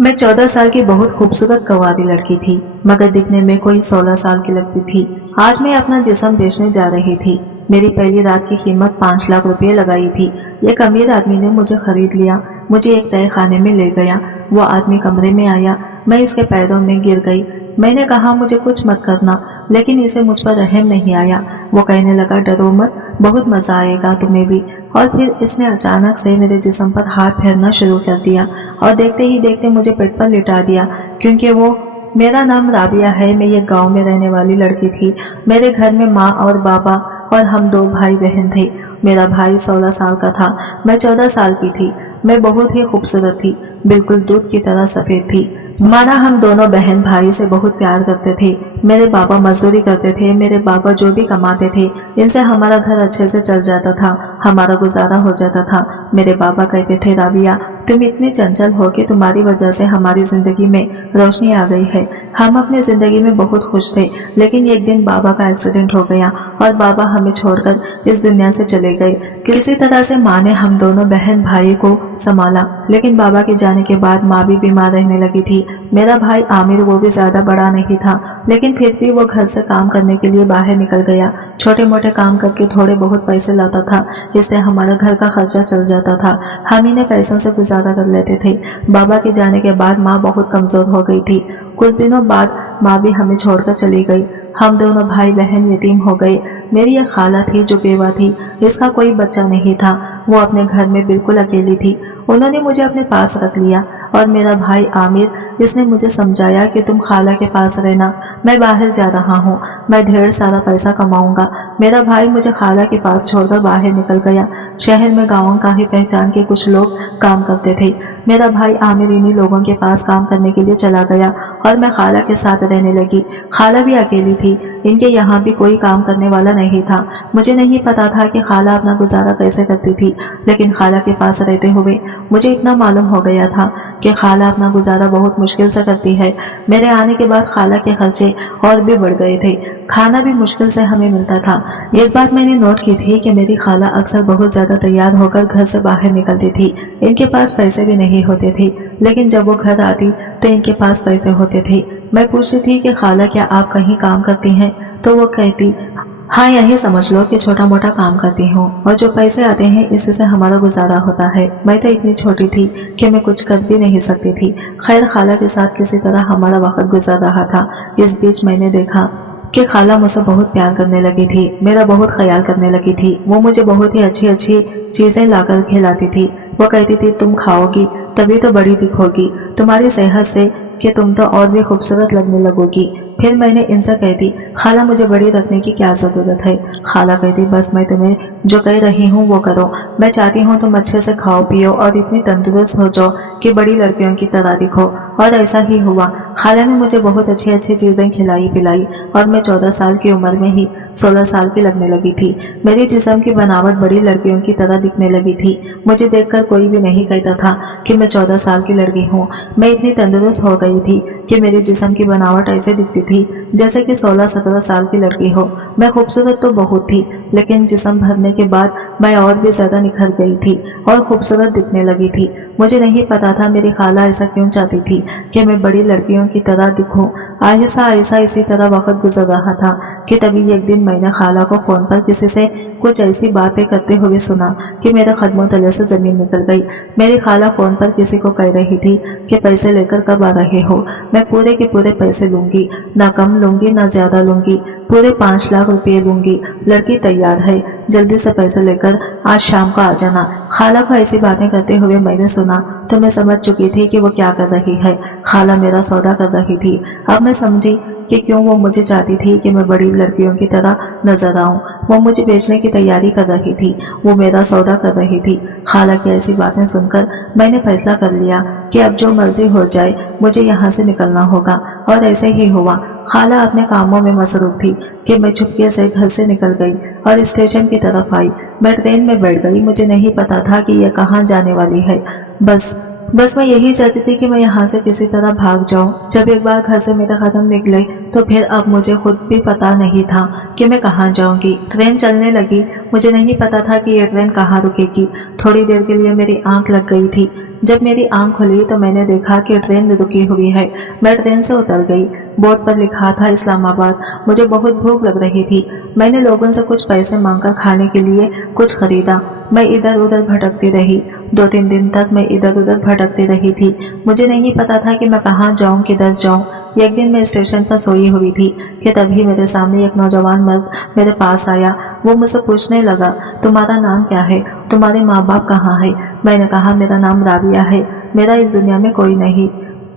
मैं 14 साल की बहुत खूबसूरत कवारी लड़की थी, मगर दिखने में कोई 16 साल की लगती थी। आज मैं अपना जिस्म बेचने जा रही थी। मेरी पहली रात की कीमत 5 लाख रुपए लगाई थी। एक अमीर आदमी ने मुझे खरीद लिया, मुझे एक तय खाने में ले गया। वो आदमी कमरे में आया, मैं इसके पैरों में गिर गई। मैंने कहा मुझे कुछ मत करना, लेकिन इसे मुझ पर रहम नहीं आया। वो कहने लगा डरो मत, बहुत मजा आएगा तुम्हें भी। और फिर इसने अचानक से मेरे जिस्म पर हाथ फेरना शुरू कर दिया और देखते ही देखते मुझे पेट पर लिटा दिया। क्योंकि वो मेरा नाम राबिया है, मैं ये गांव में रहने वाली लड़की थी। मेरे घर में माँ और बाबा और हम 2 भाई बहन थे। मेरा भाई 16 साल का था, मैं 14 साल की थी। मैं बहुत ही खूबसूरत थी, बिल्कुल दूध की तरह सफेद थी। माना हम दोनों बहन भाई से बहुत प्यार करते थे। मेरे पापा मजदूरी करते थे, मेरे पापा जो भी कमाते थे इनसे हमारा घर अच्छे से चल जाता था, हमारा गुजारा हो जाता था। मेरे पापा कहते थे राबिया तुम इतनी चंचल हो कि तुम्हारी वजह से हमारी जिंदगी में रोशनी आ गई है। हम अपनी जिंदगी में बहुत खुश थे, लेकिन एक दिन बाबा का एक्सीडेंट हो गया और बाबा हमें छोड़कर इस दुनिया से चले गए। किसी तरह से माँ ने हम दोनों बहन भाई को संभाला, लेकिन बाबा के जाने के बाद माँ भी बीमार रहने लगी थी। मेरा भाई आमिर वो भी ज्यादा बड़ा नहीं था, लेकिन फिर भी वो घर से काम करने के लिए बाहर निकल गया। छोटे मोटे काम करके थोड़े बहुत पैसे लाता था, इससे हमारा घर का खर्चा चल जाता था। हम इन्हें पैसों से गुजारा कर लेते थे। बाबा के जाने के बाद माँ बहुत कमजोर हो गई थी। कुछ दिनों बाद माँ भी हमें छोड़कर चली गई। हम दोनों भाई बहन यतीम हो गए। मेरी एक खाला थी जो बेवा थी, इसका कोई बच्चा नहीं था। वो अपने घर में बिल्कुल अकेली थी। उन्होंने मुझे अपने पास रख लिया और मेरा भाई आमिर, इसने मुझे समझाया कि तुम खाला के पास रहना, मैं बाहर जा रहा हूँ, मैं ढेर सारा पैसा कमाऊंगा। मेरा भाई मुझे खाला के पास छोड़कर बाहर निकल गया। शहर में गाँव का ही पहचान के कुछ लोग काम करते थे। मेरा भाई आमिर इन्हीं लोगों के पास काम करने के लिए चला गया और मैं खाला के साथ रहने लगी। खाला भी अकेली थी, इनके यहाँ भी कोई काम करने वाला नहीं था। मुझे नहीं पता था कि खाला अपना गुजारा कैसे करती थी, लेकिन खाला के पास रहते हुए मुझे इतना मालूम हो गया था कि खाला अपना गुजारा बहुत मुश्किल से करती है। मेरे आने के बाद खाला के खर्चे और भी बढ़ गए थे, खाना भी मुश्किल से हमें मिलता था। एक बात मैंने नोट की थी कि मेरी खाला अक्सर बहुत ज्यादा तैयार होकर घर से बाहर निकलती थी। इनके पास पैसे भी नहीं होते थे, लेकिन जब वो घर आती तो इनके पास पैसे होते थे। मैं पूछती थी कि खाला क्या आप कहीं काम करती हैं, तो वो कहती हाँ यही समझ लो कि छोटा मोटा काम करती हूँ और जो पैसे आते हैं इसी से हमारा गुजारा होता है। मैं तो इतनी छोटी थी कि मैं कुछ कर भी नहीं सकती थी। खैर खाला के साथ किसी तरह हमारा वक्त गुजर रहा था। इस बीच मैंने देखा कि खाला मुझसे बहुत प्यार करने लगी थी, मेरा बहुत ख्याल करने लगी थी। वो मुझे बहुत ही अच्छी अच्छी चीजें लाकर खिलाती थी। वो कहती थी तुम खाओगी तभी तो बड़ी दिखोगी, तुम्हारी सेहत से कि तुम तो और भी खूबसूरत लगने लगोगी। फिर मैंने इनसे कहती खाला मुझे बड़ी रखने की क्या जरूरत है। खाला कहती बस मैं तुम्हें जो कह रही हूँ वो करो। मैं चाहती हूँ तुम अच्छे से खाओ पियो और इतनी तंदुरुस्त हो जाओ कि बड़ी लड़कियों की तरह दिखो। और ऐसा ही हुआ। खाला ने मुझे बहुत अच्छी अच्छी चीजें खिलाई पिलाई और मैं 14 साल की उम्र में ही 16 साल की लगने लगी थी। मेरी जिस्म की बनावट बड़ी लड़कियों की तरह दिखने लगी थी। मुझे देखकर कोई भी नहीं कहता था कि मैं 14 साल की लड़की हूँ। मैं इतनी तंदुरुस्त हो गई थी कि मेरी जिस्म की बनावट ऐसे दिखती थी जैसे कि 16-17 साल की लड़की हो। मैं खूबसूरत तो बहुत थी, लेकिन जिस्म भरने के बाद मैं और भी ज्यादा निखर गई थी और खूबसूरत दिखने लगी थी। मुझे नहीं पता था मेरी खाला ऐसा क्यों चाहती थी कि मैं बड़ी लड़कियों की तरह दिखूं। आहिस्ता आहिस्ता इसी तरह वक्त गुजर रहा था कि तभी एक दिन मैंने खाला को फोन पर किसी से कुछ ऐसी बातें करते हुए सुना कि मेरे कदमों तले से जमीन निकल गई। मेरी खाला फोन पर किसी को कह रही थी कि पैसे लेकर कब आ रहे हो, मैं पूरे के पूरे पैसे लूंगी, ना कम लूंगी ना ज्यादा लूंगी, पूरे 5 लाख रुपए लूंगी। लड़की तैयार है, जल्दी से पैसे लेकर आज शाम को आ जाना। खाला को ऐसी बातें करते हुए मैंने सुना तो मैं समझ चुकी थी कि वो क्या कर रही है। खाला मेरा सौदा कर रही थी। अब मैं समझी कि क्यों वो मुझे चाहती थी कि मैं बड़ी लड़कियों की तरह नजर आऊं। वो मुझे बेचने की तैयारी कर रही थी, वो मेरा सौदा कर रही थी। खाला की ऐसी बातें सुनकर मैंने फैसला कर लिया कि अब जो मर्जी हो जाए मुझे यहाँ से निकलना होगा। और ऐसे ही हुआ। खाला अपने कामों में मसरूफ थी कि मैं चुपके से घर से निकल गई और स्टेशन की तरफ आई। मैं ट्रेन में बैठ गई। मुझे नहीं पता था कि यह कहाँ जाने वाली है। बस मैं यही चाहती थी कि मैं यहाँ से किसी तरह भाग जाऊं। जब एक बार घर से मेरे कदम निकले तो फिर अब मुझे खुद भी पता नहीं था कि मैं कहाँ जाऊंगी। ट्रेन चलने लगी। मुझे नहीं पता था कि यह ट्रेन कहाँ रुकेगी। थोड़ी देर के लिए मेरी आंख लग गई थी। जब मेरी आंख खुली तो मैंने देखा कि ट्रेन रुकी हुई है। मैं ट्रेन से उतर गई। बोर्ड पर लिखा था इस्लामाबाद। मुझे बहुत भूख लग रही थी। मैंने लोगों से कुछ पैसे मांगकर खाने के लिए कुछ खरीदा। मैं इधर उधर भटकती रही। 2-3 दिन तक मैं इधर उधर भटकती रही थी। मुझे नहीं पता था कि मैं कहाँ जाऊँ, किधर जाऊँ। एक दिन मैं स्टेशन पर सोई हुई थी कि तभी मेरे सामने एक नौजवान मर्द मेरे पास आया। वो मुझसे पूछने लगा, तुम्हारा नाम क्या है? तुम्हारे माँ बाप कहाँ है? मैंने कहा, मेरा नाम राबिया है, मेरा इस दुनिया में कोई नहीं।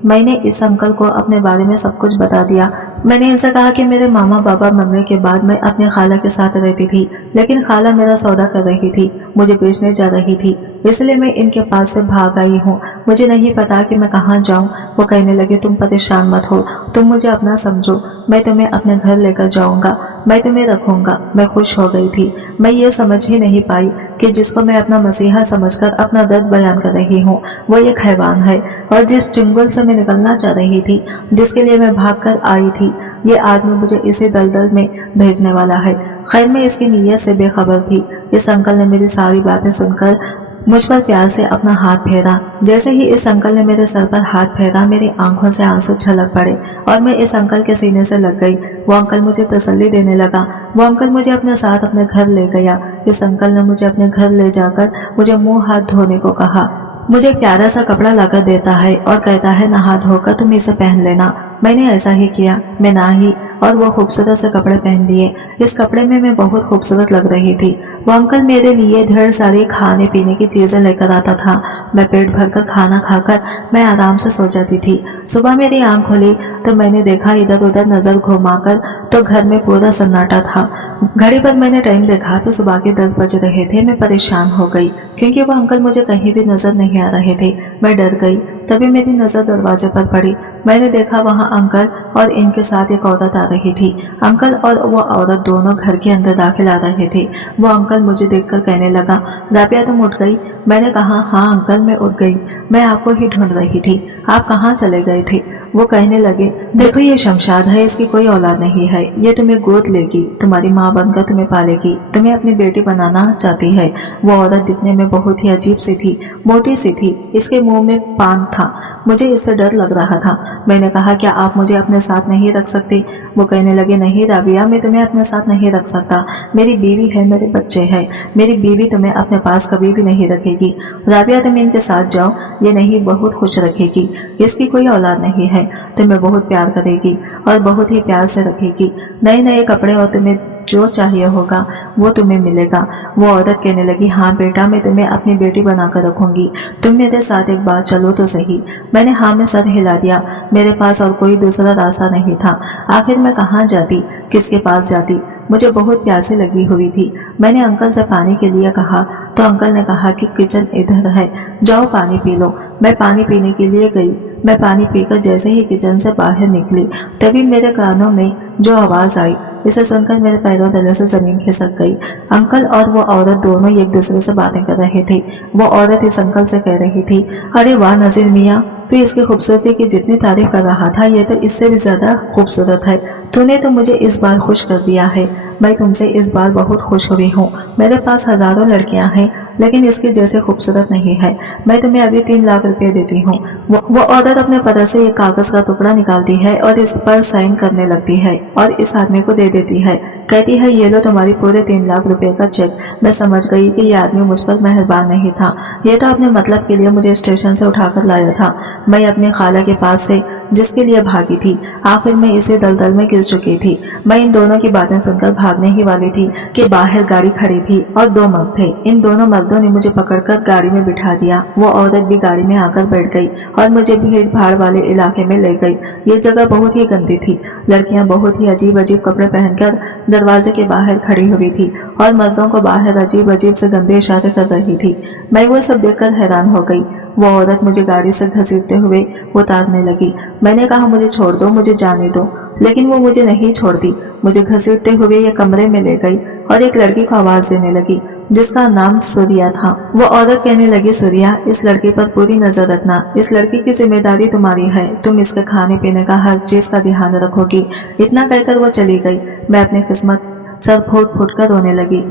मैंने इस अंकल को अपने बारे में सब कुछ बता दिया। मैंने इनसे कहा कि मेरे मामा बाबा मरने के बाद मैं अपनी खाला के साथ रहती थी, लेकिन खाला मेरा सौदा कर रही थी, मुझे बेचने जा रही थी, इसलिए मैं इनके पास से भाग आई हूँ। मुझे नहीं पता कि मैं कहाँ जाऊँ। वो कहने लगे, तुम परेशान मत हो, तुम मुझे अपना समझो, मैं तुम्हें अपने घर लेकर जाऊँगा, मैं तुम्हें रखूँगा। मैं खुश हो गई थी। मैं ये समझ ही नहीं पाई कि जिसको मैं अपना मसीहा समझकर अपना दर्द बयान कर रही हूँ, वो एक हैवान है, और जिस चुंगल से मैं निकलना चाह रही थी, जिसके लिए मैं भागकर आई थी, ये आदमी मुझे इसी दलदल में भेजने वाला है। खैर, मैं इसकी नीयत से बेखबर थी। इस अंकल ने मेरी सारी बातें सुनकर मुझ पर प्यार से अपना हाथ फेरा। जैसे ही इस अंकल ने मेरे सर पर हाथ फेरा, मेरी आंखों से आंसू छलक पड़े और मैं इस अंकल के सीने से लग गई। वो अंकल मुझे तसल्ली देने लगा। वो अंकल मुझे अपने साथ अपने घर ले गया। इस अंकल ने मुझे अपने घर ले जाकर मुझे मुंह हाथ धोने को कहा। मुझे एक प्यारा सा कपड़ा लाकर देता है और कहता है, नहा धोकर तुम इसे पहन लेना। मैंने ऐसा ही किया। मैं नहाई और वो खूबसूरत से कपड़े पहन लिए। इस कपड़े में मैं बहुत खूबसूरत लग रही थी। वो अंकल मेरे लिए ढेर सारी खाने पीने की चीजें लेकर आता था। मैं पेट भरकर खाना खाकर मैं आराम से सो जाती थी। सुबह मेरी आंख खुली तो मैंने देखा इधर उधर नजर घुमाकर तो घर में पूरा सन्नाटा था। घड़ी पर मैंने टाइम देखा तो सुबह के 10 बज रहे थे। मैं परेशान हो गई क्योंकि वो अंकल मुझे कहीं भी नजर नहीं आ रहे थे। मैं डर गई। तभी मेरी नजर दरवाजे पर पड़ी। मैंने देखा वहाँ अंकल और इनके साथ एक औरत आ रही थी। अंकल और वो औरत दोनों घर के अंदर दाखिल आ रहे थे। वो अंकल मुझे देखकर कहने लगा, राबिया तुम उठ गई? मैंने कहा, हाँ अंकल मैं उठ गई, मैं आपको ही ढूंढ रही थी, आप कहाँ चले गए थे? वो कहने लगे, देखो ये शमशाद है, इसकी कोई औलाद नहीं है, ये तुम्हें गोद लेगी, तुम्हारी माँ बनकर तुम्हें पालेगी, तुम्हें अपनी बेटी बनाना चाहती है। वो औरत दिखने में बहुत ही अजीब सी थी, मोटी सी थी, इसके मुंह में पान था। मुझे इससे डर लग रहा था। मैंने कहा, क्या आप मुझे अपने साथ नहीं रख सकते? वो कहने लगे, नहीं राबिया, मैं तुम्हें अपने साथ नहीं रख सकता, मेरी बीवी है, मेरे बच्चे हैं, मेरी बीवी तुम्हें अपने पास कभी भी नहीं रखेगी। राबिया तुम इनके साथ जाओ, ये नहीं बहुत खुश रखेगी, इसकी कोई औलाद नहीं है, तुम्हें बहुत प्यार करेगी और बहुत ही प्यार से रखेगी, नए नए कपड़े और तुम्हें जो चाहिए होगा वो तुम्हें मिलेगा। वो औरत कहने लगी, हाँ बेटा, मैं तुम्हें अपनी बेटी बनाकर रखूंगी, तुम मेरे साथ एक बार चलो तो सही। मैंने हाँ में सर हिला दिया। मेरे पास और कोई दूसरा रास्ता नहीं था। आखिर मैं कहाँ जाती, किसके पास जाती? मुझे बहुत प्यासी लगी हुई थी। मैंने अंकल से पानी के लिए कहा तो अंकल ने कहा कि किचन इधर है, जाओ पानी पी लो। मैं पानी पीने के लिए गई। मैं पानी पीकर जैसे ही किचन से बाहर निकली तभी मेरे कानों में जो आवाज आई, इसे सुनकर मेरे पैरों तले से जमीन खिसक गई। अंकल और वो औरत दोनों एक दूसरे से बातें कर रहे थे। वो औरत इस अंकल से कह रही थी, अरे वाह नजीर मियाँ, तू इसकी खूबसूरती की जितनी तारीफ कर रहा था, ये तो इससे भी ज्यादा खूबसूरत है। तूने तो मुझे इस बार खुश कर दिया है। मैं तुमसे इस बार बहुत खुश हुई हूँ। मेरे पास हजारों लड़कियां हैं, लेकिन इसकी जैसे खूबसूरत नहीं है। मैं तुम्हें अभी 3 लाख रुपए देती हूँ। वो औरत अपने पर्स से एक कागज का टुकड़ा निकालती है और इस पर साइन करने लगती है और इस आदमी को दे देती है। कहती है, ये लो तुम्हारी पूरे 3 लाख रुपए का चेक। मैं समझ गई कि ये आदमी मुझ पर मेहरबान नहीं था, ये तो अपने मतलब के लिए मुझे स्टेशन से उठाकर लाया था। मैं अपनी खाला के पास से जिसके लिए भागी थी, आखिर मैं इसी दलदल में गिर चुकी थी। मैं इन दोनों की बातें सुनकर भागने ही वाली थी कि बाहर गाड़ी खड़ी थी और 2 मर्द थे। इन दोनों मर्दों ने मुझे पकड़कर गाड़ी में बिठा दिया। वो औरत भी गाड़ी में आकर बैठ गई और मुझे भीड़ भाड़ वाले इलाके में ले गई। ये जगह बहुत ही गंदी थी। लड़कियां बहुत ही अजीब अजीब कपड़े पहनकर दरवाजे के बाहर खड़ी हुई थी और मर्दों को बाहर अजीब अजीब से गंदे इशारे कर रही थी। मैं वो सब देखकर हैरान हो गई। वो औरत मुझे गाड़ी से घसीटते हुए उतारने लगी। मैंने कहा, मुझे छोड़ दो, मुझे जाने दो, लेकिन वो मुझे नहीं छोड़ती। मुझे घसीटते हुए ये कमरे में ले गई और एक लड़की को आवाज देने लगी जिसका नाम सूर्या था। वो औरत कहने लगी, सूर्या, इस लड़की पर पूरी नजर रखना, इस लड़की की जिम्मेदारी तुम्हारी है, तुम इसके खाने पीने का हर चीज का ध्यान रखोगी। इतना कहकर वो चली गई। मैं अपनी किस्मत सर फूट फूट कर रोने लगी।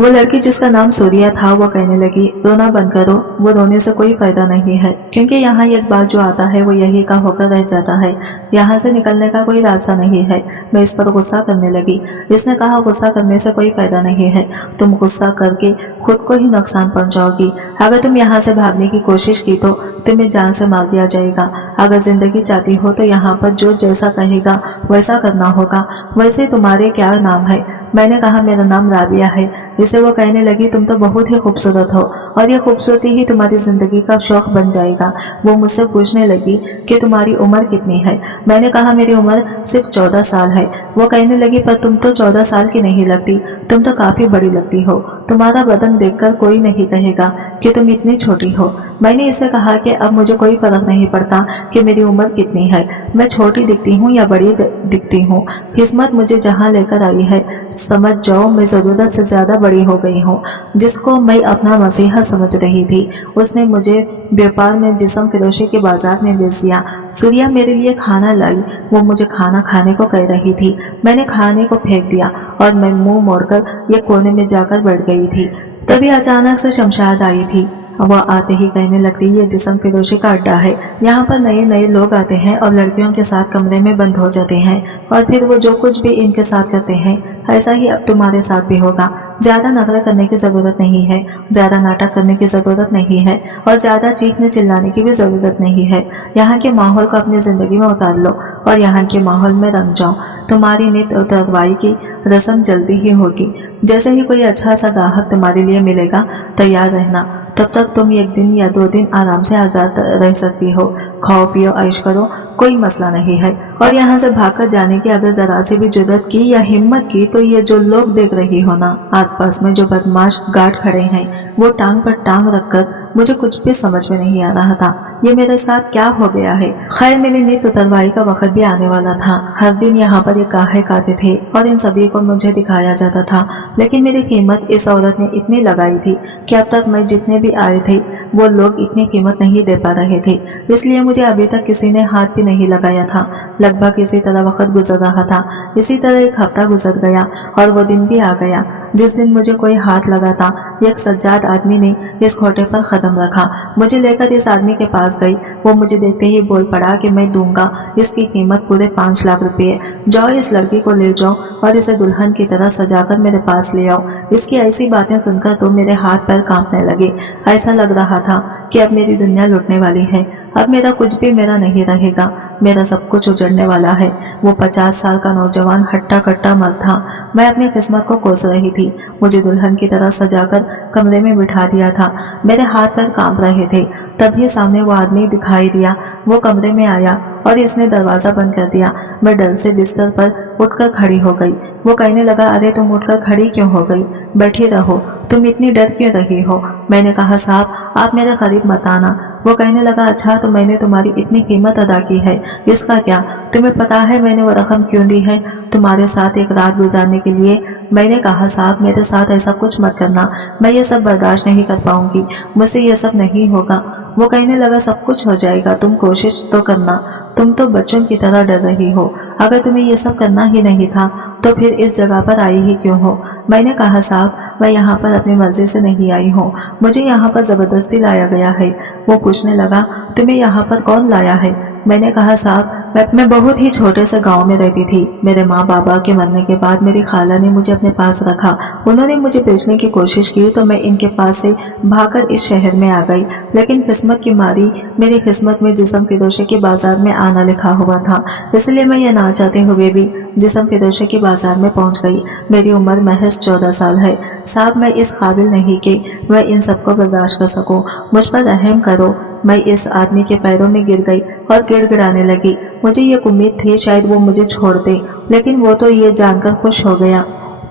वो लड़की जिसका नाम सूर्या था वो कहने लगी, रोना बंद करो, वो रोने से कोई फायदा नहीं है, क्योंकि यहाँ एक बात जो आता है वो यही का होकर रह जाता है, यहाँ से निकलने का कोई रास्ता नहीं है। मैं इस पर गुस्सा करने लगी। इसने कहा, गुस्सा करने से कोई फायदा नहीं है, तुम गुस्सा करके खुद को ही नुकसान पहुंचाओगी। अगर तुम यहाँ से भागने की कोशिश की तो तुम्हें जान से मार दिया जाएगा। अगर जिंदगी चाहती हो तो यहाँ पर जो जैसा कहेगा वैसा करना होगा। वैसे तुम्हारे क्या नाम है? मैंने कहा, मेरा नाम राबिया है। इसे वो कहने लगी, तुम तो बहुत ही खूबसूरत हो और ये खूबसूरती ही तुम्हारी जिंदगी का शौक बन जाएगा। वो मुझसे पूछने लगी कि तुम्हारी उम्र कितनी है? मैंने कहा, मेरी उम्र सिर्फ 14 साल है। वो कहने लगी, पर तुम तो 14 साल की नहीं लगती, तुम तो काफी बड़ी लगती हो। तुम्हारा बदन देखकर कोई नहीं कहेगा कि तुम इतनी छोटी हो। मैंने इसे कहा कि अब मुझे कोई फर्क नहीं पड़ता कि मेरी उम्र कितनी है, मैं छोटी दिखती हूँ या बड़ी दिखती हूँ। किस्मत मुझे जहाँ लेकर आई है समझ जाओ मैं जरूरत से ज्यादा बड़ी हो गई हूँ। जिसको मैं अपना मसीहा समझ रही थी उसने मुझे व्यापार में जिस्म फिरोशी के बाजार में बेच दिया। सूर्या मेरे लिए खाना लाई, वो मुझे खाना खाने को कह रही थी। मैंने खाने को फेंक दिया और मैं मुंह मोड़कर एक कोने में जाकर बैठ गई थी। तभी अचानक से शमशाद आई थी। वह आते ही कहने लगती, ये जिस्म फिरोशी का अड्डा है, यहाँ पर नए नए लोग आते हैं और लड़कियों के साथ कमरे में बंद हो जाते हैं और फिर वो जो कुछ भी इनके साथ करते हैं ऐसा ही अब तुम्हारे साथ भी होगा। ज्यादा नखरा करने की जरूरत नहीं है, ज्यादा नाटक करने की जरूरत नहीं है और ज्यादा चीखने चिल्लाने की भी जरूरत नहीं है। यहाँ के माहौल को अपनी जिंदगी में उतार लो और यहाँ के माहौल में रंग जाओ। तुम्हारी नित्य उतरवाई की रस्म जल्दी ही होगी। जैसे ही कोई अच्छा सा ग्राहक तुम्हारे लिए मिलेगा तैयार रहना, तब तक तुम 1 दिन या 2 दिन आराम से आजाद रह सकती हो। खाओ पियो ऐश करो, कोई मसला नहीं है। और यहाँ से भागकर जाने की अगर जरा सी भी जरूरत की या हिम्मत की तो ये जो लोग देख रही हो ना आसपास में जो बदमाश गार्ड खड़े हैं वो टांग पर टांग रखकर मुझे कुछ भी समझ में नहीं आ रहा था ये मेरे साथ क्या हो गया है। खैर मेरी नित उतरवाई का वक्त भी आने वाला था। हर दिन यहाँ पर ये गाहक आते थे और इन सभी को मुझे दिखाया जाता था, लेकिन मेरी कीमत इस औरत ने इतनी लगाई थी कि अब तक मैं जितने भी आए थे वो लोग इतनी कीमत नहीं दे पा रहे थे, इसलिए मुझे अभी तक किसी ने हाथ भी नहीं लगाया था। लगभग इसी तरह वक्त गुजर रहा था। इसी तरह 1 हफ्ता गुजर गया और वो दिन भी आ गया जिस दिन मुझे कोई हाथ लगाता। एक सज्जाद आदमी ने इस खोटे पर कदम रखा, मुझे लेकर इस आदमी के पास गई। वो मुझे देखते ही बोल पड़ा कि मैं दूंगा इसकी कीमत पूरे 5 लाख रुपए। जाओ इस लड़की को ले जाओ और इसे दुल्हन की तरह सजाकर मेरे पास ले आओ। इसकी ऐसी बातें सुनकर तो मेरे हाथ पैर कांपने लगे। ऐसा लग रहा था कि अब मेरी दुनिया लुटने वाली है, अब मेरा कुछ भी मेरा नहीं रहेगा, मेरा सब कुछ उजड़ने वाला है। वो 50 साल का नौजवान हट्टा कट्टा मर्द था। मैं अपनी किस्मत को कोस रही थी। मुझे दुल्हन की तरह सजाकर कमरे में बिठा दिया था। मेरे हाथ पैर कांप रहे थे। तभी सामने वो आदमी दिखाई दिया। वो कमरे में आया और इसने दरवाजा बंद कर दिया। मैं डर से बिस्तर पर उठकर खड़ी हो गई। वो कहने लगा, अरे तुम उठकर खड़ी क्यों हो गई? बैठी रहो, तुम इतनी डर क्यों रही हो? मैंने कहा, साहब आप मेरे करीब मत आना। वो कहने लगा, अच्छा तो मैंने तुम्हारी इतनी कीमत अदा की है, इसका क्या? तुम्हें पता है मैंने वो रकम क्यों दी है? तुम्हारे साथ एक रात गुजारने के लिए। मैंने कहा, साहब मेरे साथ ऐसा कुछ मत करना, मैं ये सब बर्दाश्त नहीं कर पाऊंगी, मुझसे ये सब नहीं होगा। वो कहने लगा, सब कुछ हो जाएगा, तुम कोशिश तो करना, तुम तो बच्चों की तरह डर रही हो। अगर तुम्हें ये सब करना ही नहीं था तो फिर इस जगह पर आई ही क्यों हो? मैंने कहा, साहब मैं यहाँ पर अपनी मर्जी से नहीं आई हूँ, मुझे यहाँ पर जबरदस्ती लाया गया है। वो पूछने लगा, तुम्हें यहाँ पर कौन लाया है? मैंने कहा, साहब मैं बहुत ही छोटे से गांव में रहती थी। मेरे माँ बाबा के मरने के बाद मेरी खाला ने मुझे अपने पास रखा। उन्होंने मुझे बेचने की कोशिश की तो मैं इनके पास से भागकर इस शहर में आ गई, लेकिन किस्मत की मारी मेरी किस्मत में जिस्म फिरोशी के बाजार में आना लिखा हुआ था, इसलिए मैं ये ना चाहते हुए भी जिस्म फिरोशी के बाजार में पहुंच गई। मेरी उम्र महज 14 साल है। साहब मैं इस काबिल नहीं कि मैं इन सबको बर्दाश्त कर सकूं, मुझ पर रहम करो। मैं इस आदमी के पैरों में गिर गई और गिड़गिड़ाने लगी। मुझे ये उम्मीद थी शायद वो मुझे छोड़ दे, लेकिन वो तो ये जानकर खुश हो गया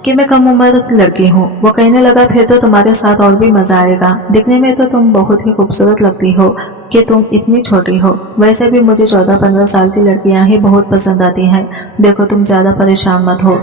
कि मैं कम उम्र लड़की हूँ। वो कहने लगा, फिर तो तुम्हारे साथ और भी मजा आएगा, दिखने में तो तुम बहुत ही खूबसूरत लगती हो कि तुम इतनी छोटी हो। वैसे भी मुझे 14-15 साल की लड़कियां ही बहुत पसंद आती हैं। देखो तुम ज्यादा परेशान मत हो,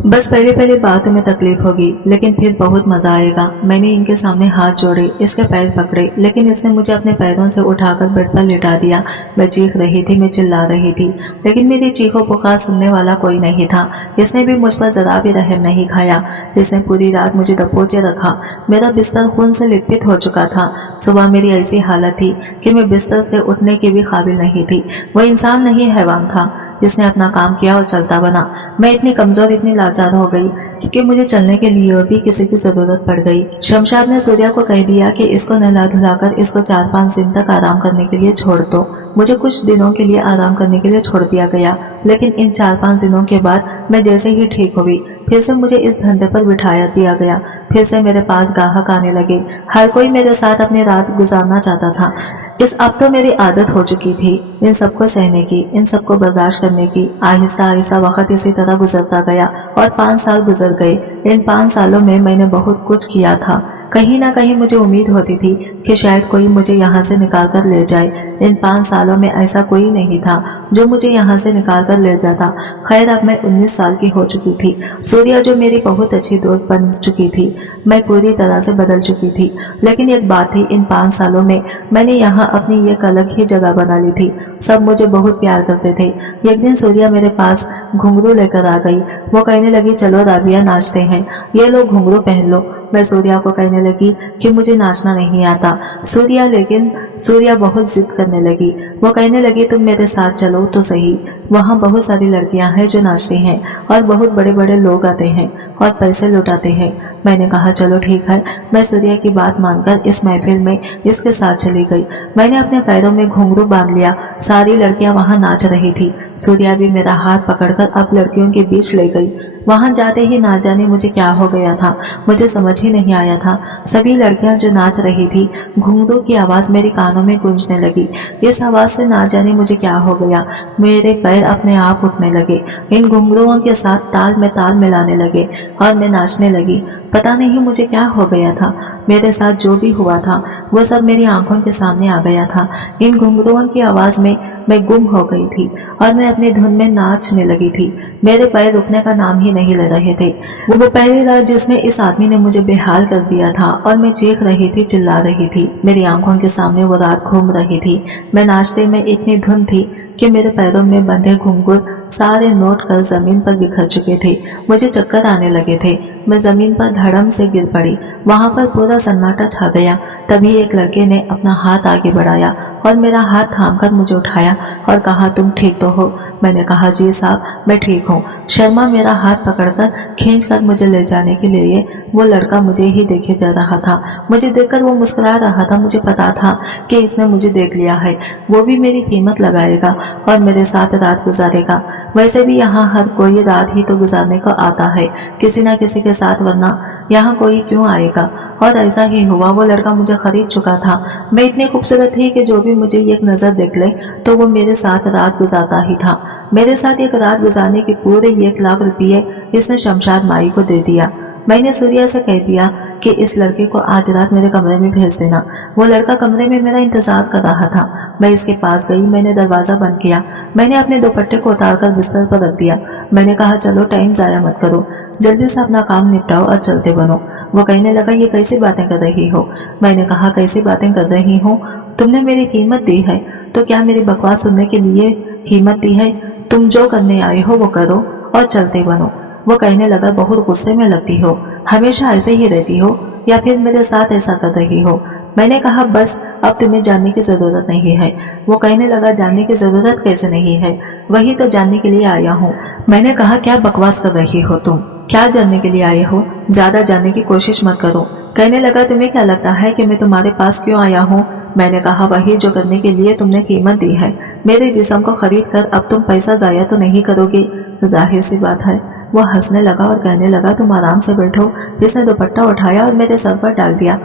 बस पहले पहले बातों में तकलीफ होगी, लेकिन फिर बहुत मजा आएगा। मैंने इनके सामने हाथ जोड़े, इसके पैर पकड़े, लेकिन इसने मुझे अपने पैरों से उठाकर बेड पर लिटा दिया। मैं चीख रही थी, मैं चिल्ला रही थी, लेकिन मेरी चीखों पुकार सुनने वाला कोई नहीं था। इसने भी मुझ पर जरा भी रहम नहीं खाया। इसने पूरी रात मुझे दबोचे रखा। मेरा बिस्तर खून से लिपट हो चुका था। सुबह मेरी ऐसी हालत थी कि मैं बिस्तर से उठने के भी काबिल नहीं थी। वह इंसान नहीं, हैवान था जिसने अपना काम किया और चलता बना। मैं इतनी कमजोर, इतनी लाचार हो गई कि मुझे चलने के लिए भी किसी की जरूरत पड़ गई। शमशाद ने सूर्या को कह दिया कि इसको नहला धुलाकर इसको 4-5 दिन तक आराम करने के लिए छोड़ दो। मुझे कुछ दिनों के लिए आराम करने के लिए छोड़ दिया गया, लेकिन इन 4-5 दिनों के बाद मैं जैसे ही ठीक हुई, फिर से मुझे इस धंधे पर बिठाया दिया गया। फिर से मेरे पास ग्राहक आने लगे। हर कोई मेरे साथ अपनी रात गुजारना चाहता था। इस अब तो मेरी आदत हो चुकी थी इन सबको सहने की, इन सबको बर्दाश्त करने की। आहिस्ता आहिस्ता वक्त इसी तरह गुजरता गया और 5 साल गुजर गए। इन 5 सालों में मैंने बहुत कुछ किया था। कहीं ना कहीं मुझे उम्मीद होती थी कि शायद कोई मुझे यहाँ से निकाल कर ले जाए। इन 5 सालों में ऐसा कोई नहीं था जो मुझे यहाँ से निकाल कर ले जाता। खैर, अब मैं 19 साल की हो चुकी थी। सूर्या जो मेरी बहुत अच्छी दोस्त बन चुकी थी, मैं पूरी तरह से बदल चुकी थी। लेकिन एक बात थी, इन 5 सालों में मैंने यहाँ अपनी एक अलग ही जगह बना ली थी। सब मुझे बहुत प्यार करते थे। एक दिन सूर्या मेरे पास घुंघरू लेकर आ गई। वो कहने लगी, चलो राबिया नाचते हैं, ये लो घुंघरू पहन लो। मैं सूर्या को कहने लगी कि मुझे नाचना नहीं आता। सूर्या बहुत जिद करने लगी। वो कहने लगी, तुम मेरे साथ चलो तो सही, वहाँ बहुत सारी लड़कियां हैं जो नाचती हैं और बहुत बड़े बड़े लोग आते हैं और पैसे लुटाते हैं। मैंने कहा, चलो ठीक है। मैं सूर्या की बात मानकर इस महफिल में इसके साथ चली गई। मैंने अपने पैरों में घुंघरू बांध लिया। सारी लड़कियां वहां नाच रही थी। सूर्या भी मेरा हाथ पकड़कर अब लड़कियों के बीच ले गई। वहां जाते ही ना जाने मुझे क्या हो गया था, मुझे समझ ही नहीं आया था। सभी लड़कियां जो नाच रही थी, घुंघरू की आवाज मेरे कानों में गूंजने लगी। इस आवाज से ना जाने मुझे क्या हो गया, मेरे पैर अपने आप उठने लगे। इन घुंघरुओं के साथ ताल में ताल मिलाने लगे और मैं नाचने लगी। पता नहीं मुझे क्या हो गया था। मेरे साथ जो भी हुआ था वो सब मेरी आंखों के सामने आ गया था। इन घुंघरुओं की आवाज में मैं गुम हो गई थी और मैं अपनी धुन में नाचने लगी थी। मेरे पैर रुकने का नाम ही नहीं ले रहे थे। वो पहली रात जिसमें इस आदमी ने मुझे बेहाल कर दिया था और मैं चीख रही थी, चिल्ला रही थी। मेरी आंखों के सामने वो रात घूम रही थी। मैं नाचते में इतनी धुन थी कि मेरे पैरों में बंधे घुंघरू सारे नोट कर जमीन पर बिखर चुके थे। मुझे चक्कर आने लगे थे। मैं जमीन पर धड़म से गिर पड़ी। वहां पर पूरा सन्नाटा छा गया। तभी एक लड़के ने अपना हाथ आगे बढ़ाया और मेरा हाथ थामकर मुझे उठाया और कहा, तुम ठीक तो हो? मैंने कहा, जी साहब, मैं ठीक हूँ। शर्मा मेरा हाथ पकड़कर खींचकर मुझे ले जाने के लिए वो लड़का मुझे ही देखे जा रहा था। मुझे देखकर वो मुस्कुरा रहा था। मुझे पता था कि इसने मुझे देख लिया है, वो भी मेरी कीमत लगाएगा और मेरे साथ रात गुजारेगा। वैसे भी यहाँ हर कोई रात ही तो गुजारने को आता है, किसी न किसी के साथ, वरना यहाँ कोई क्यों आएगा। और ऐसा ही हुआ। वो लड़का मुझे खरीद चुका था। मैं इतनी खूबसूरत थी कि जो भी मुझे एक नजर देख ले तो वो मेरे साथ रात गुजारता ही था। मेरे साथ एक रात गुजारने के पूरे 1 लाख रुपये इसने शमशाद माई को दे दिया। मैंने सूर्या से कह दिया कि इस लड़के को आज रात मेरे कमरे में भेज देना। वो लड़का कमरे में मेरा इंतजार कर रहा था। मैं इसके पास गई। मैंने दरवाजा बंद किया। मैंने अपने दुपट्टे को उतारकर बिस्तर पर रख दिया। मैंने कहा, चलो टाइम जाया मत करो, जल्दी से अपना काम निपटाओ और चलते बनो। वो कहने लगा, ये कैसी बातें कर रही हो? मैंने कहा, कैसी बातें कर रही हो? तुमने मेरी कीमत दी है तो क्या मेरी बकवास सुनने के लिए कीमत दी है? तुम जो करने आए हो वो करो और चलते बनो। वो कहने लगा, बहुत गुस्से में लगती हो, हमेशा ऐसे ही रहती हो या फिर मेरे साथ ऐसा कर रही हो? मैंने कहा, बस अब तुम्हें जानने की जरूरत नहीं है। वो कहने लगा, जानने की जरूरत कैसे नहीं है? वही तो जानने के लिए आया हूँ। मैंने कहा, क्या बकवास कर रही हो तुम? क्या जानने के लिए आए हो? ज्यादा जानने की कोशिश मत करो। कहने लगा, तुम्हें क्या लगता है कि मैं तुम्हारे पास क्यों आया हूँ? मैंने कहा, वही जो करने के लिए तुमने कीमत दी है। मेरे जिस्म को खरीद कर अब तुम पैसा जाया तो नहीं करोगे? जाहिर सी बात है। वो हंसने लगा और कहने लगा, तुम आराम से बैठो। इसने दुपट्टा उठाया और मेरे सर पर डाल दिया।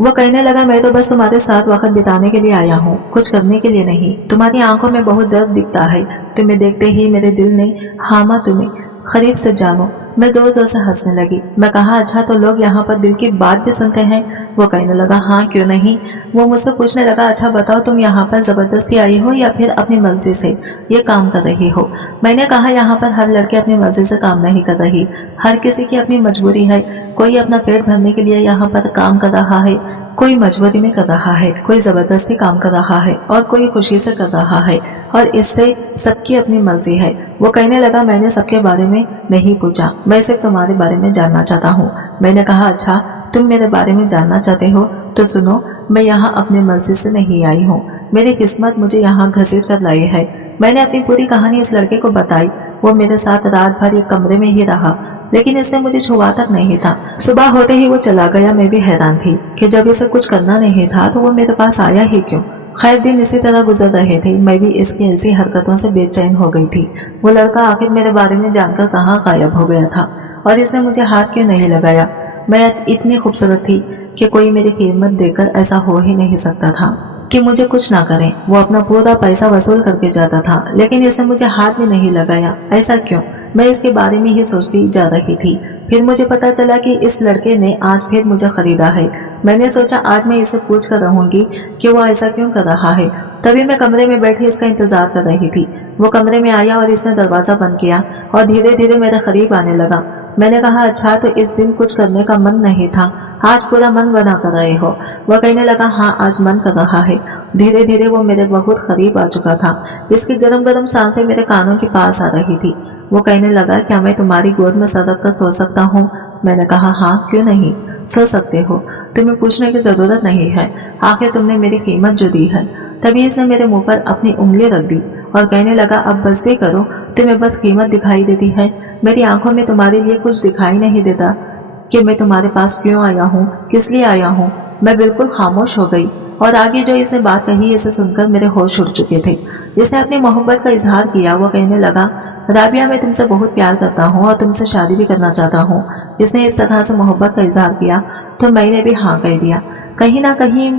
वो कहने लगा, मैं तो बस तुम्हारे साथ वक्त बिताने के लिए आया हूँ, कुछ करने के लिए नहीं। तुम्हारी आंखों में बहुत दर्द दिखता है। तुम्हें देखते ही मेरे दिल ने हामा तुम्हें। करीब से जानो, मैं जोर जोर से हंसने लगी। मैं कहा, अच्छा तो लोग यहाँ पर दिल की बात भी सुनते हैं? वो कहने लगा, हाँ क्यों नहीं। वो मुझसे पूछने लगा, अच्छा बताओ तुम यहाँ पर जबरदस्ती आई हो या फिर अपनी मर्जी से ये काम कर रही हो? मैंने कहा, यहाँ पर हर लड़की अपनी मर्जी से काम नहीं कर रही, हर किसी की अपनी मजबूरी है। कोई अपना पेट भरने के लिए यहाँ पर काम कर रहा है, कोई मजबूरी में कर रहा है, कोई जबरदस्ती काम कर रहा है और कोई खुशी से कर रहा है, और इससे सबकी अपनी मर्जी है। वो कहने लगा, मैंने सबके बारे में नहीं पूछा, मैं सिर्फ तुम्हारे बारे में जानना चाहता हूँ। मैंने कहा, अच्छा तुम मेरे बारे में जानना चाहते हो तो सुनो, मैं यहाँ अपनी मर्जी से नहीं आई हूँ, मेरी किस्मत मुझे यहाँ घसीट कर लाई है। मैंने अपनी पूरी कहानी इस लड़के को बताई। वो मेरे साथ रात भर एक कमरे में ही रहा, लेकिन इसने मुझे छुआ तक नहीं था। सुबह होते ही वो चला गया। मैं भी हैरान थी कि जब इसे कुछ करना नहीं था तो वो मेरे पास आया ही क्यों। खैर दिन इसी तरह गुजर रहे थे। मैं भी इसकी ऐसी हरकतों से बेचैन हो गई थी। वो लड़का आखिर मेरे बारे में जानकर कहाँ गायब हो गया था और इसने मुझे हाथ क्यों नहीं लगाया? मैं इतनी खूबसूरत थी कि कोई मेरी कीमत देकर ऐसा हो ही नहीं सकता था कि मुझे कुछ ना करें। वो अपना पूरा पैसा वसूल करके जाता था, लेकिन इसने मुझे हाथ भी नहीं लगाया। ऐसा क्यों? मैं इसके बारे में ही सोचती जा रही थी। फिर मुझे पता चला कि इस लड़के ने आज फिर मुझे खरीदा है। मैंने सोचा आज मैं इसे पूछ कर रहूंगी कि वो ऐसा क्यों कर रहा है। तभी मैं कमरे में बैठी इसका इंतजार कर रही थी। वो कमरे में आया और इसने दरवाजा बंद किया और धीरे धीरे मेरे करीब आने लगा। मैंने कहा, अच्छा तो इस दिन कुछ करने का मन नहीं था, आज पूरा मन बना कर रहे हो? वह कहने लगा, हाँ आज मन कर रहा है। धीरे धीरे वो मेरे बहुत करीब आ चुका था। इसकी गरम गरम सांसें मेरे कानों के पास आ रही थी। वो कहने लगा, क्या मैं तुम्हारी गोद में सर रख कर सो सकता हूँ? मैंने कहा, हाँ क्यों नहीं, सो सकते हो, तुम्हें पूछने की जरूरत नहीं है, आखिर तुमने मेरी कीमत जो दी है। तभी इसने मेरे मुंह पर अपनी उंगली रख दी और कहने लगा, अब बस भी करो, तुम्हें बस कीमत दिखाई देती है, मेरी आंखों में तुम्हारे लिए कुछ दिखाई नहीं देता कि मैं तुम्हारे पास क्यों आया हूँ, किस लिए आया हूँ। मैं बिल्कुल खामोश हो गई और आगे जो इसने बात कही इसे सुनकर मेरे होश उड़ चुके थे। इसने अपनी मोहब्बत का इजहार किया। वो कहने लगा, राबिया मैं तुमसे बहुत प्यार करता हूँ और तुमसे शादी भी करना चाहता हूँ। इसने इस तरह से मोहब्बत का इजहार किया तो मैंने भी हाँ कह दिया। कहीं ना कहीं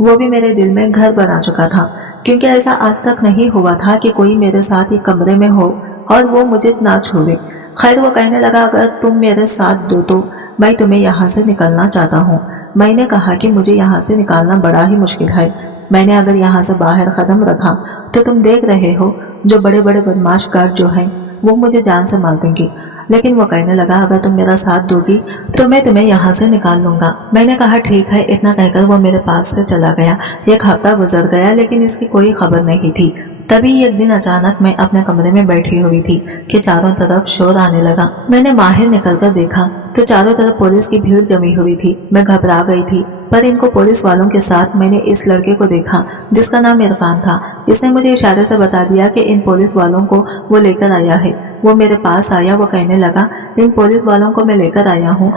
वो भी मेरे दिल में घर बना चुका था, क्योंकि ऐसा आज तक नहीं हुआ था कि कोई मेरे साथ एक कमरे में हो और वो मुझे ना छोड़े। खैर वो कहने लगा, अगर तुम मेरे साथ दो तो मैं तुम्हें यहाँ से निकलना चाहता हूँ। मैंने कहा कि मुझे यहाँ से निकालना बड़ा ही मुश्किल है। मैंने अगर यहाँ से बाहर कदम रखा तो तुम देख रहे हो जो बड़े बड़े बदमाश गार्ड जो हैं वो मुझे जान से मार देंगे। लेकिन वो कहने लगा, अगर तुम मेरा साथ दोगी तो मैं तुम्हें यहाँ से निकाल लूंगा। मैंने कहा ठीक है। इतना कहकर वो मेरे पास से चला गया। एक हफ्ता गुजर गया लेकिन इसकी कोई खबर नहीं थी। तभी एक दिन अचानक मैं अपने कमरे में बैठी हुई थी कि चारों तरफ शोर आने लगा। मैंने बाहर निकलकर देखा तो चारों तरफ पुलिस की भीड़ जमी हुई थी। मैं घबरा गई थी, पर इनको पुलिस वालों के साथ मैंने इस लड़के को देखा जिसका नाम इरफान था। इसने मुझे इशारे से बता दिया कि इन पुलिस वालों को वो लेकर आया है। वो मेरे पास आया। वो कहने लगा, इन पुलिस वालों को मैं लेकर आया हूँ।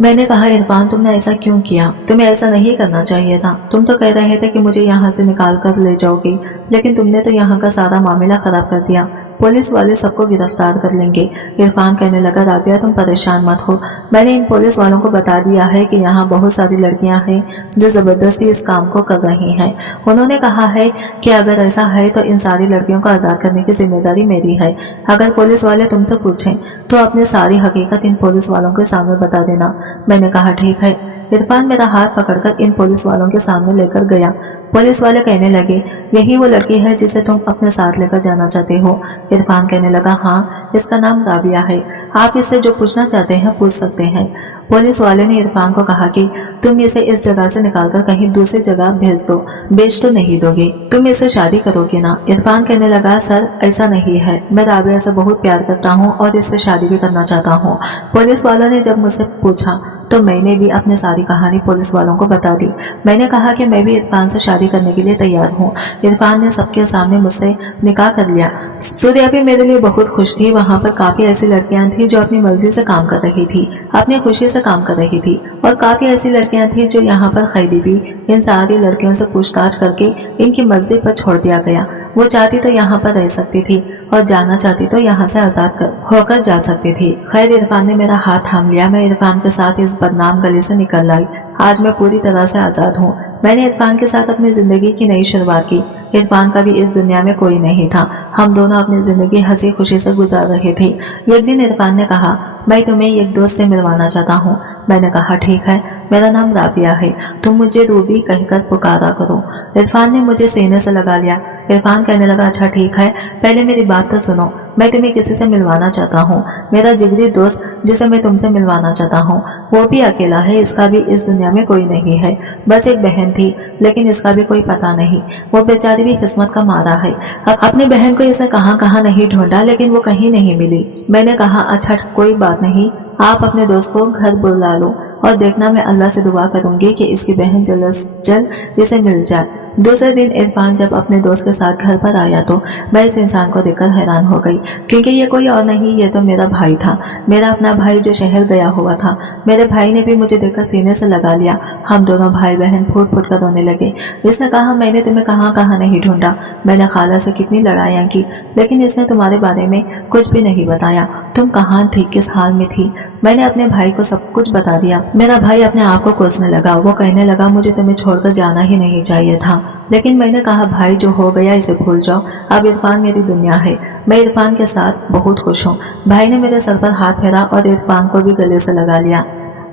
मैंने कहा, इरफान तुमने ऐसा क्यों किया? तुम्हें ऐसा नहीं करना चाहिए था। तुम तो कह रहे थे कि मुझे यहाँ से निकाल कर ले जाओगे, लेकिन तुमने तो यहाँ का सारा मामला खराब कर दिया। पुलिस वाले सबको गिरफ्तार कर लेंगे। इरफान कहने लगा, राबिया तुम परेशान मत हो, मैंने इन पुलिस वालों को बता दिया है कि यहाँ बहुत सारी लड़कियाँ हैं जो जबरदस्ती इस काम को कर रही हैं। उन्होंने कहा है कि अगर ऐसा है तो इन सारी लड़कियों को आज़ाद करने की जिम्मेदारी मेरी है। अगर पुलिस वाले तुमसे पूछें तो अपनी सारी हकीकत इन पुलिस वालों के सामने बता देना। मैंने कहा ठीक है। इरफान मेरा हाथ पकड़कर इन पुलिस वालों के सामने लेकर गया। पुलिस वाले कहने लगे, यही वो लड़की है जिसे तुम अपने साथ लेकर जाना चाहते हो? इरफान कहने लगा, हाँ इसका नाम राबिया है, आप इससे जो पूछना चाहते हैं पूछ सकते हैं। पुलिस वाले ने इरफान को कहा कि तुम इसे इस जगह से निकालकर कहीं दूसरी जगह भेज दो, बेच तो नहीं दोगे, तुम इससे शादी करोगे ना? इरफान कहने लगा, सर ऐसा नहीं है, मैं राबिया से बहुत प्यार करता हूँ और इससे शादी भी करना चाहता हूँ। पुलिस वालों ने जब मुझसे पूछा तो मैंने भी अपनी सारी कहानी पुलिस वालों को बता दी। मैंने कहा कि मैं भी इरफान से शादी करने के लिए तैयार हूँ। इरफान ने सबके सामने मुझसे निकाह कर लिया। सूर्या भी मेरे लिए बहुत खुश थी। वहाँ पर काफी ऐसी लड़कियां थी जो अपनी मर्जी से काम कर रही थी, अपनी खुशी से काम कर रही थी, और काफी ऐसी लड़कियां थी जो यहाँ पर कैदी भी। इन सारी लड़कियों से पूछताछ करके इनकी मर्जी पर छोड़ दिया गया। वो चाहती तो यहाँ पर रह सकती थी और जाना चाहती तो यहाँ से आजाद होकर जा सकती थी। खैर इरफान ने मेरा हाथ थाम लिया। मैं इरफान के साथ इस बदनाम गली से निकल आई। आज मैं पूरी तरह से आजाद हूँ। मैंने इरफान के साथ अपनी जिंदगी की नई शुरुआत की। इरफान का भी इस दुनिया में कोई नहीं था। हम दोनों अपनी जिंदगी हंसी खुशी से गुजार रहे थे। एक दिन इरफान ने कहा, मैं तुम्हें एक दोस्त से मिलवाना चाहता हूँ। मैंने कहा ठीक है, मेरा नाम राबिया है, तुम मुझे रूबी कहकर पुकारा करो। इरफान ने मुझे सीने से लगा लिया। इरफान कहने लगा अच्छा ठीक है, पहले मेरी बात तो सुनो, मैं तुम्हें किसी से मिलवाना चाहता हूँ। मेरा जिगरी दोस्त जिसे मैं तुमसे मिलवाना चाहता हूँ वो भी अकेला है, इसका भी इस दुनिया में कोई नहीं है। बस एक बहन थी, लेकिन इसका भी कोई पता नहीं, वो बेचारी भी किस्मत का मारा है। अब अपनी बहन को इसने कहाँ कहाँ नहीं ढूंढा, लेकिन वो कहीं नहीं मिली। मैंने कहा अच्छा कोई बात नहीं, आप अपने दोस्त को घर बुला लो और देखना मैं अल्लाह से दुआ करूंगी कि इसकी बहन जल्द से जल्द इसे मिल जाए। दूसरे दिन इरफान जब अपने दोस्त के साथ घर पर आया तो मैं इस इंसान को देखकर हैरान हो गई, क्योंकि ये कोई और नहीं, ये तो मेरा भाई था, मेरा अपना भाई जो शहर गया हुआ था। मेरे भाई ने भी मुझे देखकर सीने से लगा लिया। हम दोनों भाई बहन फूट फूट कर रोने लगे। इसने कहा मैंने तुम्हें कहाँ कहाँ नहीं ढूंढा, मैंने खाला से कितनी लड़ाइयाँ की, लेकिन इसने तुम्हारे बारे में कुछ भी नहीं बताया। तुम कहाँ थी, किस हाल में थी? मैंने अपने भाई को सब कुछ बता दिया। मेरा भाई अपने आप को कोसने लगा। वो कहने लगा मुझे तुम्हें छोड़कर जाना ही नहीं चाहिए था, लेकिन मैंने कहा भाई जो हो गया इसे भूल जाओ, अब इरफान मेरी दुनिया है, मैं इरफान के साथ बहुत खुश हूँ। भाई ने मेरे सर पर हाथ फेरा और इरफान को भी गले से लगा लिया।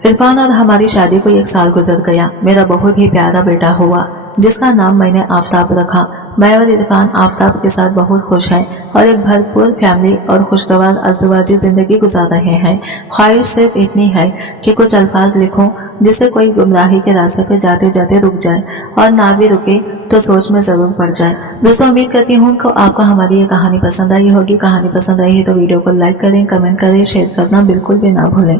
इरफान और हमारी शादी को 1 साल गुजर गया। मेरा बहुत ही प्यारा बेटा हुआ जिसका नाम मैंने आफताब रखा। मैं और इरफान आफताब के साथ बहुत खुश हैं और एक भरपूर फैमिली और खुशगवार अज़वाजी जिंदगी गुजार रहे हैं। ख्वाहिश सिर्फ इतनी है कि कुछ अल्फाज लिखूं जिससे कोई गुमराही के रास्ते पे जाते जाते रुक जाए, और ना भी रुके तो सोच में जरूर पड़ जाए। दोस्तों उम्मीद करती हूँ कि आपको हमारी ये कहानी पसंद आई होगी। कहानी पसंद आई है तो वीडियो को लाइक करें, कमेंट करें, शेयर करना बिल्कुल भी ना भूलें,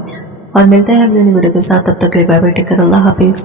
और मिलते हैं अगली वीडियो के साथ। तब तक के लिए बाय बाय, टेक केयर, अल्लाह हाफिज।